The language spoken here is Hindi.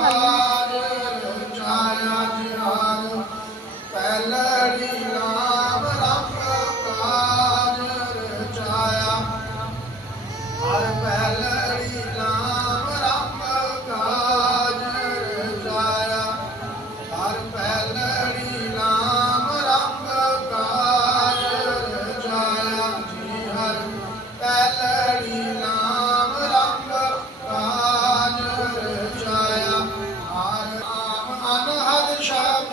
哈喽 Shah.